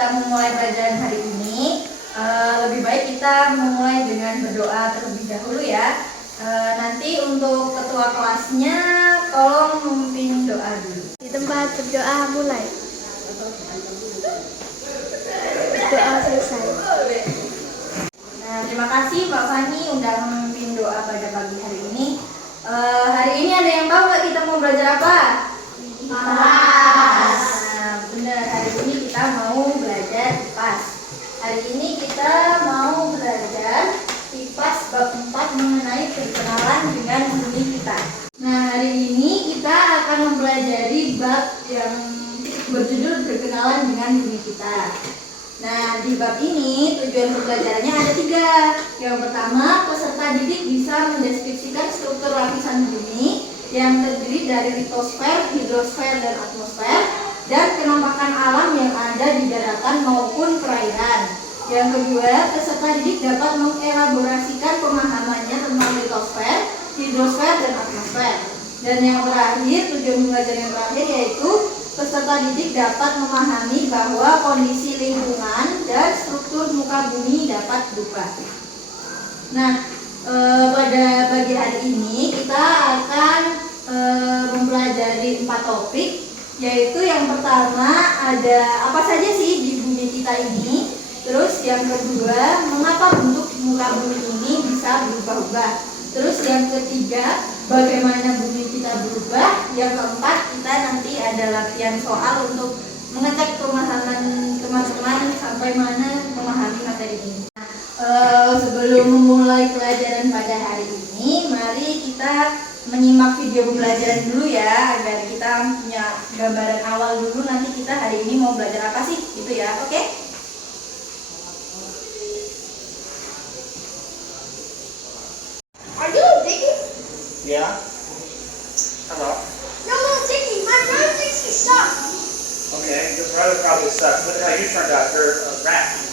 kita memulai pelajaran hari ini, lebih baik kita memulai dengan berdoa terlebih dahulu ya. Nanti untuk ketua kelasnya tolong memimpin doa dulu. Di tempat berdoa mulai. Doa selesai. Nah, terima kasih Mbak Fani udah memimpin doa pada pagi hari ini. Hari ini ada yang tahu nggak kita mau belajar apa? IPAS. Nah, benar, hari ini kita mau belajar IPAS. Hari ini kita mau belajar IPAS bab 4 mengenai perkenalan dengan bumi kita. Nah, hari ini kita akan mempelajari bab yang berjudul berkenalan dengan bumi kita. Nah, di bab ini tujuan pembelajarannya ada 3. Yang pertama, peserta didik bisa mendeskripsikan struktur lapisan bumi yang terdiri dari litosfer, hidrosfer, dan atmosfer, dan penampakan alam yang ada di daratan maupun perairan. Yang kedua, peserta didik dapat mengelaborasikan pemahamannya tentang litosfer, hidrosfer, dan atmosfer. Dan yang terakhir, tujuan pembelajaran yang terakhir yaitu peserta didik dapat memahami bahwa kondisi lingkungan dan struktur muka bumi dapat berubah. Nah, pada pagi hari ini kita akan mempelajari 4 topik, yaitu yang pertama ada apa saja sih di bumi kita ini. Terus yang kedua, mengapa bentuk muka bumi ini bisa berubah-ubah. Terus yang ketiga, bagaimana bumi kita berubah. Yang keempat, kita nanti ada latihan soal untuk mengecek pemahaman teman-teman sampai mana memahami materi ini. Sebelum memulai pelajaran pada hari ini, mari kita menyimak video pembelajaran dulu ya, agar kita punya gambaran awal dulu nanti kita hari ini mau belajar apa sih, gitu ya, oke? Are you digging? Yeah. Hello. No, digging. My brother thinks he sucks. Okay, your brother probably sucks. Look at how you turned out. You're a rat.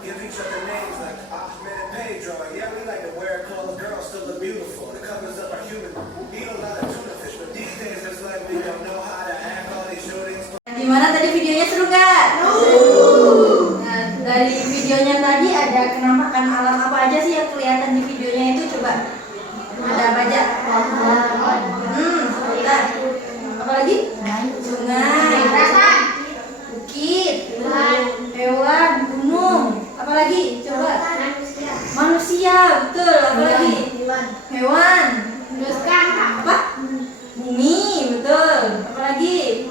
Give each other names like Ahmed and Pedro. Yeah, we like to wear clothes. Girls still look beautiful. The covers up are human. Eat a lot of tuna fish, but these days it's like we don't know how to act all these shootings. Gimana tadi videonya, seru nggak? Nah, dari videonya tadi ada penampakan alam apa aja sih yang kelihatan di videonya itu, coba. Ada apa aja? Bentar. Apa lagi? Sungai, bukit, hewan, gunung. Apa lagi? Coba. Manusia, betul. Apa lagi? Hewan. Terus apa? Bumi, betul. Apa lagi?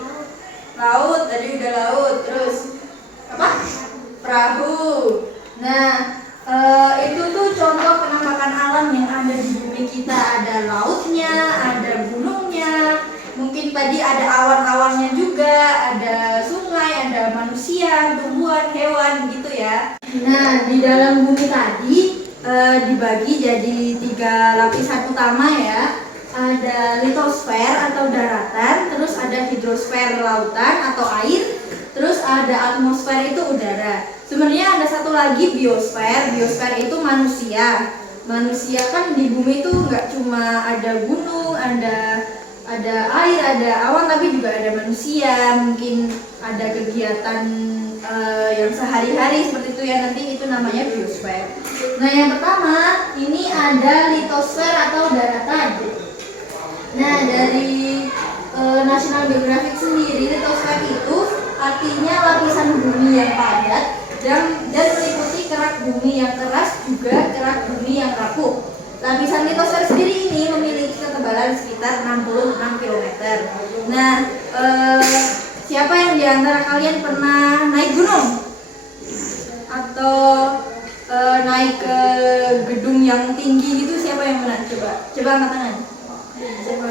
Laut, tadi udah laut. Terus apa? Perahu. Nah, itu tuh contoh penampakan alam yang ada di bumi kita. Ada lautnya, ada gunungnya. Mungkin tadi ada awan-awannya juga, ada sungai, ada manusia, tumbuhan, hewan gitu ya. Nah, di dalam bumi tadi dibagi jadi 3 lapisan utama ya. Ada litosfer atau daratan, terus ada hidrosfer lautan atau air, terus ada atmosfer itu udara. Sebenarnya ada satu lagi biosfer. Biosfer itu manusia. Manusia kan di bumi itu nggak cuma ada gunung, ada air, ada awan, tapi juga ada manusia. Mungkin ada kegiatan yang sehari-hari seperti itu ya, nanti itu namanya biosfer. Nah, yang pertama ini ada litosfer atau daratan. Nah, dari National Geographic sendiri, litosfer itu artinya lapisan bumi yang padat dan meliputi kerak bumi yang keras juga kerak bumi yang rapuh. Lapisan litosfer sendiri ini memiliki ketebalan sekitar 66 km. Nah, siapa yang diantara kalian pernah naik gunung? Atau atau naik ke gedung yang tinggi gitu, siapa yang menang? Coba angkat tangan. Siapa?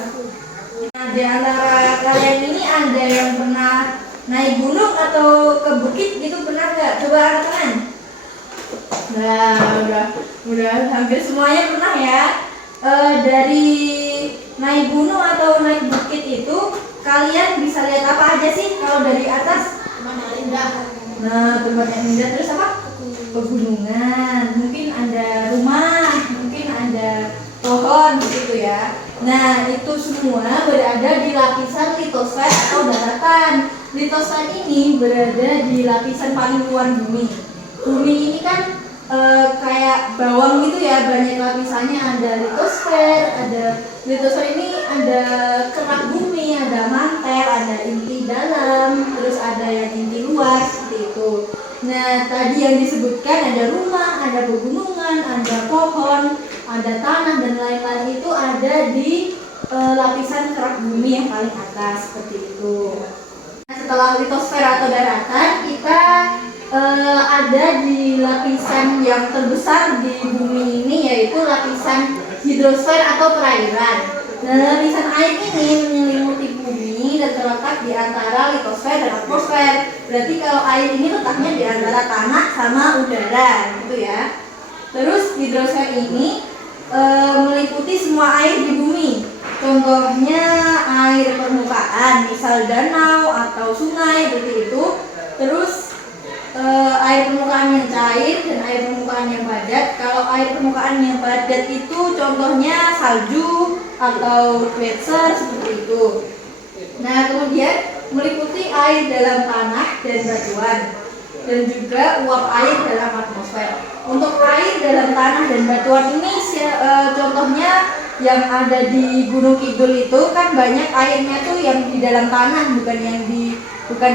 Nah, di antara kalian ini ada yang pernah naik gunung atau ke bukit gitu, pernah nggak? Coba angkat tangan. Nah, udah hampir semuanya pernah ya. Dari naik gunung atau naik bukit itu kalian bisa lihat apa aja sih kalau dari atas? Mana indah. Nah, tempat yang indah, terus apa? Pegunungan, mungkin ada rumah, mungkin ada pohon gitu ya. Nah, itu semua berada di lapisan litosfer atau daratan. Litosfer ini berada di lapisan paling luar bumi. Bumi ini kan kayak bawang gitu ya, banyak lapisannya. Ada litosfer ini ada kerak bumi, ada mantel, ada inti dalam, terus ada yang inti luar seperti itu. Nah, tadi yang disebutkan ada rumah, ada pegunungan, ada pohon, ada tanah dan lain-lain itu ada di lapisan kerak bumi yang paling atas seperti itu. Nah, setelah litosfer atau daratan, kita ada di lapisan yang terbesar di bumi ini, yaitu lapisan hidrosfer atau perairan. Nah, lapisan air ini menyelimuti bumi dan terletak di antara litosfer dan atmosfer. Berarti kalau air ini letaknya di antara tanah sama udara, gitu ya. Terus hidrosfer ini meliputi semua air di bumi. Contohnya air permukaan, misal danau atau sungai, seperti itu. Terus air permukaan yang cair dan air permukaan yang padat. Kalau air permukaan yang padat itu contohnya salju atau gletser seperti itu. Nah, kemudian meliputi air dalam tanah dan batuan, dan juga uap air dalam atmosfer. Untuk air dalam tanah dan batuan ini contohnya yang ada di Gunung Kidul itu kan banyak airnya tuh yang di dalam tanah, bukan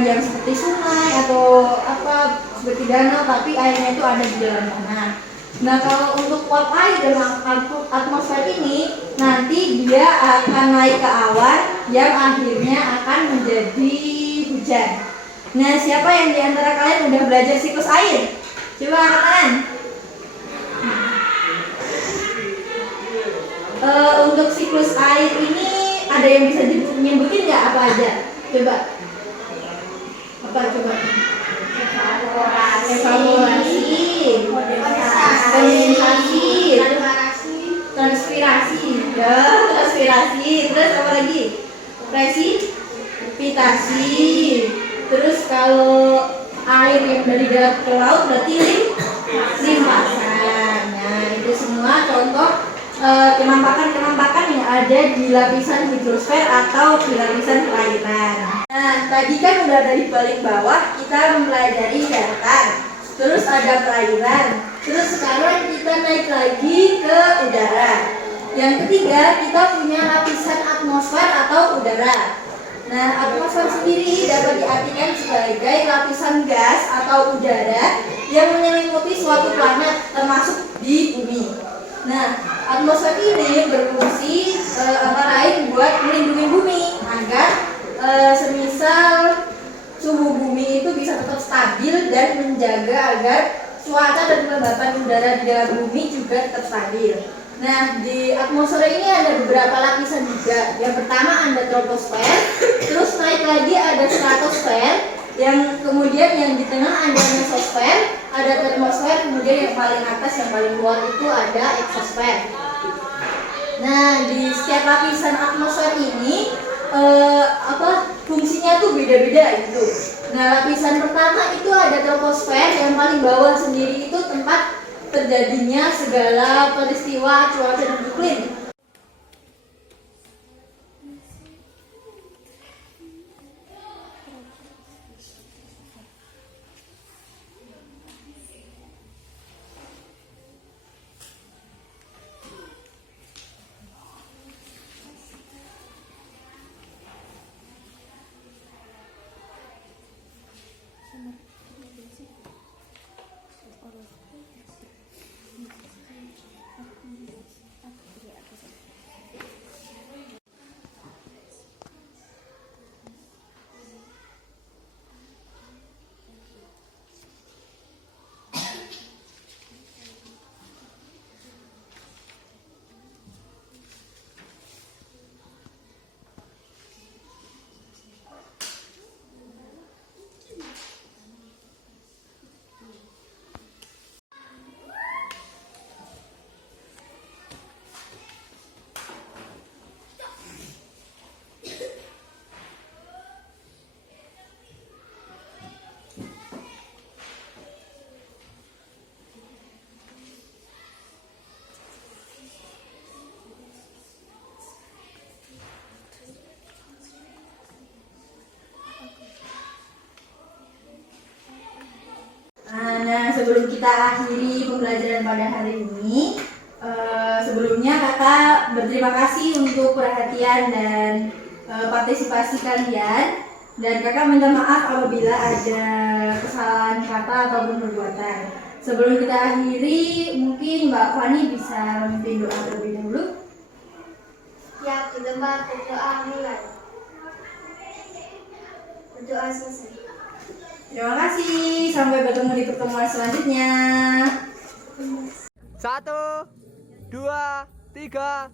yang seperti sungai atau apa seperti danau, tapi airnya itu ada di dalam tanah. Nah, kalau untuk uap air dalam atmosfer ini nanti dia akan naik ke awan yang akhirnya akan menjadi hujan. Nah, siapa yang di antara kalian udah belajar siklus air? Coba angkat tangan. Untuk siklus air ini ada yang bisa nyebutin nggak apa aja? Coba. Apa coba? Evaporasi, kondensasi, transpirasi, terus apa lagi? Presipitasi. Terus kalau air yang dari darat ke laut berarti limpasan. Nah, itu semua contoh kenampakan yang ada di lapisan hidrosfer atau di lapisan perairan. Nah, tadi kan udah dari paling bawah kita mempelajari daratan, terus ada perairan, terus sekarang kita naik lagi ke udara. Yang ketiga, kita punya lapisan atmosfer atau udara. Nah, atmosfer sendiri dapat diartikan sebagai lapisan gas atau udara yang menyelimuti suatu planet termasuk di bumi. Nah, atmosfer ini berfungsi antara lain buat melindungi bumi agar semisal suhu bumi itu bisa tetap stabil dan menjaga agar cuaca dan kelembapan udara di dalam bumi juga tetap stabil. Nah, di atmosfer ini ada beberapa lapisan juga. Yang pertama ada troposfer, terus naik lagi ada stratosfer, yang kemudian yang di tengah ada mesosfer, ada termosfer, kemudian yang paling atas yang paling luar itu ada eksosfer. Nah, di setiap lapisan atmosfer ini fungsinya tuh beda-beda gitu. Nah, lapisan pertama itu ada troposfer, yang paling bawah sendiri itu tempat terjadinya segala peristiwa cuaca dan iklim. kita akhiri pembelajaran pada hari ini. Sebelumnya kakak berterima kasih untuk perhatian dan partisipasi kalian, dan kakak minta maaf apabila ada kesalahan kata ataupun perbuatan. Sebelum kita akhiri, mungkin Mbak Fani bisa memimpin doa terlebih dahulu. Ya, kita berdoa mulai. Berdoa selesai. Terima kasih, sampai bertemu di pertemuan selanjutnya. 1, 2, 3.